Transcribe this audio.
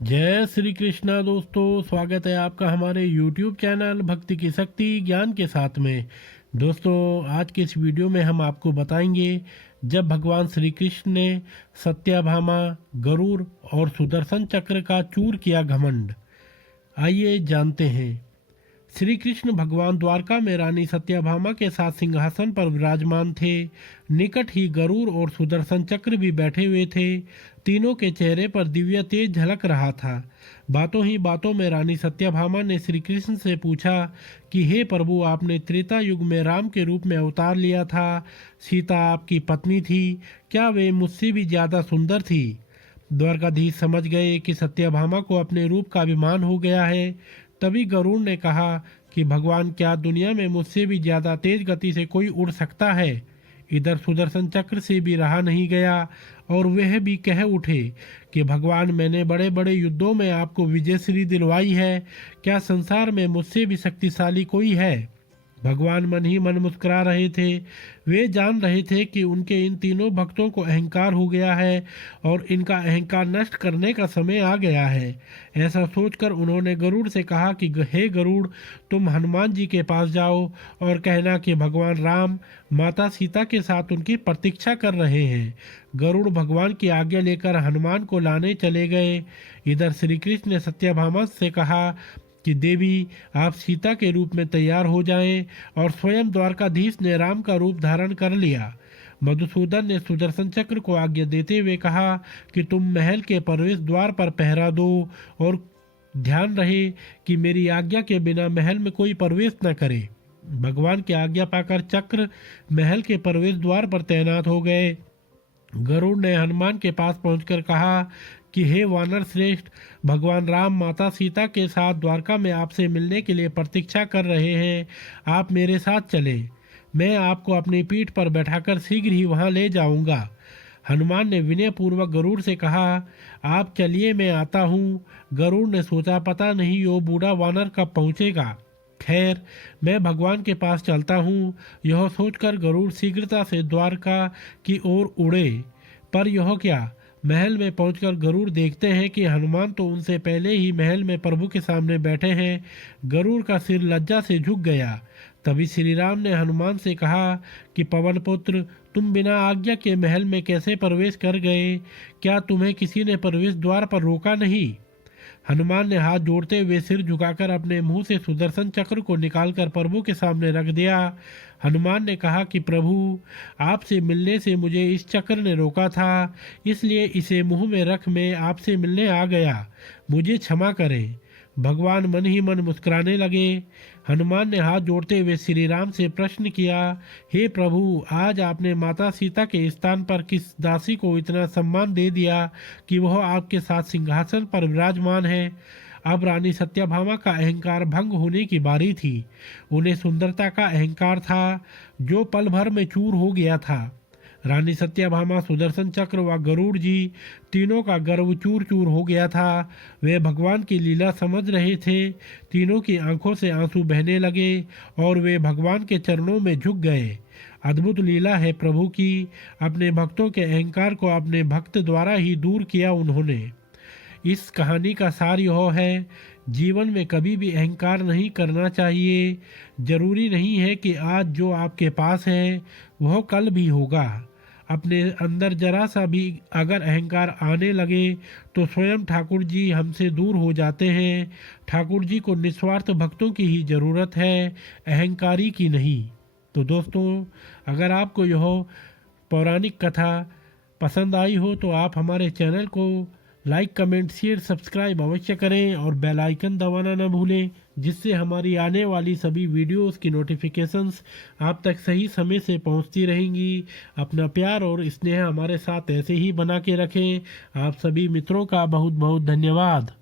जय श्री कृष्णा दोस्तों, स्वागत है आपका हमारे YouTube चैनल भक्ति की शक्ति ज्ञान के साथ में। दोस्तों, आज के इस वीडियो में हम आपको बताएंगे जब भगवान श्री कृष्ण ने सत्यभामा, गरुड़ और सुदर्शन चक्र का चूर किया घमंड। आइए जानते हैं। श्री कृष्ण भगवान द्वारका में रानी सत्यभामा के साथ सिंहासन पर विराजमान थे। निकट ही गरुड़ और सुदर्शन चक्र भी बैठे हुए थे। तीनों के चेहरे पर दिव्य तेज झलक रहा था। बातों ही बातों में रानी सत्यभामा ने श्री कृष्ण से पूछा कि हे प्रभु, आपने त्रेता युग में राम के रूप में अवतार लिया था। सीता आपकी पत्नी थी, क्या वे मुझसे भी ज्यादा सुंदर थी? द्वारकाधीश समझ गए कि सत्यभामा को अपने रूप का अभिमान हो गया है। तभी गरुड़ ने कहा कि भगवान, क्या दुनिया में मुझसे भी ज्यादा तेज गति से कोई उड़ सकता है? इधर सुदर्शन चक्र से भी रहा नहीं गया और वह भी कह उठे कि भगवान, मैंने बड़े बड़े युद्धों में आपको विजयश्री दिलवाई है, क्या संसार में मुझसे भी शक्तिशाली कोई है? भगवान मन ही मन मुस्कुरा रहे थे। वे जान रहे थे कि उनके इन तीनों भक्तों को अहंकार हो गया है और इनका अहंकार नष्ट करने का समय आ गया है। ऐसा सोचकर उन्होंने गरुड़ से कहा कि हे गरुड़, तुम हनुमान जी के पास जाओ और कहना कि भगवान राम माता सीता के साथ उनकी प्रतीक्षा कर रहे हैं। गरुड़ भगवान की आज्ञा लेकर हनुमान को लाने चले गए। इधर श्री कृष्ण ने सत्यभामा से कहा कि देवी, आप सीता के रूप में तैयार हो जाएं, और स्वयं द्वारकाधीश ने राम का रूप धारण कर लिया। मधुसूदन ने सुदर्शन चक्र को आज्ञा देते हुए कहा कि तुम महल के प्रवेश द्वार पर पहरा दो और ध्यान रहे कि मेरी आज्ञा के बिना महल में कोई प्रवेश न करे। भगवान की आज्ञा पाकर चक्र महल के प्रवेश द्वार पर तैनात हो गए। गरुड़ ने हनुमान के पास पहुंचकर कहा कि हे वानर श्रेष्ठ, भगवान राम माता सीता के साथ द्वारका में आपसे मिलने के लिए प्रतीक्षा कर रहे हैं। आप मेरे साथ चलें, मैं आपको अपनी पीठ पर बैठाकर शीघ्र ही वहां ले जाऊंगा। हनुमान ने विनयपूर्वक गरुड़ से कहा, आप चलिए, मैं आता हूँ। गरुड़ ने सोचा, पता नहीं वो बूढ़ा वानर कब पहुँचेगा। खैर, मैं भगवान के पास चलता हूँ। यह सोचकर गरुड़ शीघ्रता से द्वारका की ओर उड़े। पर यह क्या, महल में पहुंचकर गरुड़ देखते हैं कि हनुमान तो उनसे पहले ही महल में प्रभु के सामने बैठे हैं। गरुड़ का सिर लज्जा से झुक गया। तभी श्री राम ने हनुमान से कहा कि पवन पुत्र, तुम बिना आज्ञा के महल में कैसे प्रवेश कर गए? क्या तुम्हें किसी ने प्रवेश द्वार पर रोका नहीं? हनुमान ने हाथ जोड़ते हुए सिर झुकाकर अपने मुंह से सुदर्शन चक्र को निकालकर प्रभु के सामने रख दिया। हनुमान ने कहा कि प्रभु, आपसे मिलने से मुझे इस चक्र ने रोका था, इसलिए इसे मुंह में रख मैं आपसे मिलने आ गया। मुझे क्षमा करें। भगवान मन ही मन मुस्कुराने लगे। हनुमान ने हाथ जोड़ते हुए श्री राम से प्रश्न किया, हे प्रभु, आज आपने माता सीता के स्थान पर किस दासी को इतना सम्मान दे दिया कि वह आपके साथ सिंहासन पर विराजमान है? अब रानी सत्यभामा का अहंकार भंग होने की बारी थी। उन्हें सुंदरता का अहंकार था जो पल भर में चूर हो गया था। रानी सत्यभामा, सुदर्शन चक्र व गरुड़ जी, तीनों का गर्व चूर चूर हो गया था। वे भगवान की लीला समझ रहे थे। तीनों की आंखों से आंसू बहने लगे और वे भगवान के चरणों में झुक गए। अद्भुत लीला है प्रभु की। अपने भक्तों के अहंकार को अपने भक्त द्वारा ही दूर किया उन्होंने। इस कहानी का सार यह है, जीवन में कभी भी अहंकार नहीं करना चाहिए। जरूरी नहीं है कि आज जो आपके पास है वह कल भी होगा। अपने अंदर जरा सा भी अगर अहंकार आने लगे तो स्वयं ठाकुर जी हमसे दूर हो जाते हैं। ठाकुर जी को निस्वार्थ भक्तों की ही ज़रूरत है, अहंकारी की नहीं। तो दोस्तों, अगर आपको यह पौराणिक कथा पसंद आई हो तो आप हमारे चैनल को लाइक, कमेंट, शेयर, सब्सक्राइब अवश्य करें और बेल आइकन दबाना न भूलें, जिससे हमारी आने वाली सभी वीडियोस की नोटिफिकेशंस आप तक सही समय से पहुंचती रहेंगी। अपना प्यार और स्नेह हमारे साथ ऐसे ही बना के रखें। आप सभी मित्रों का बहुत बहुत धन्यवाद।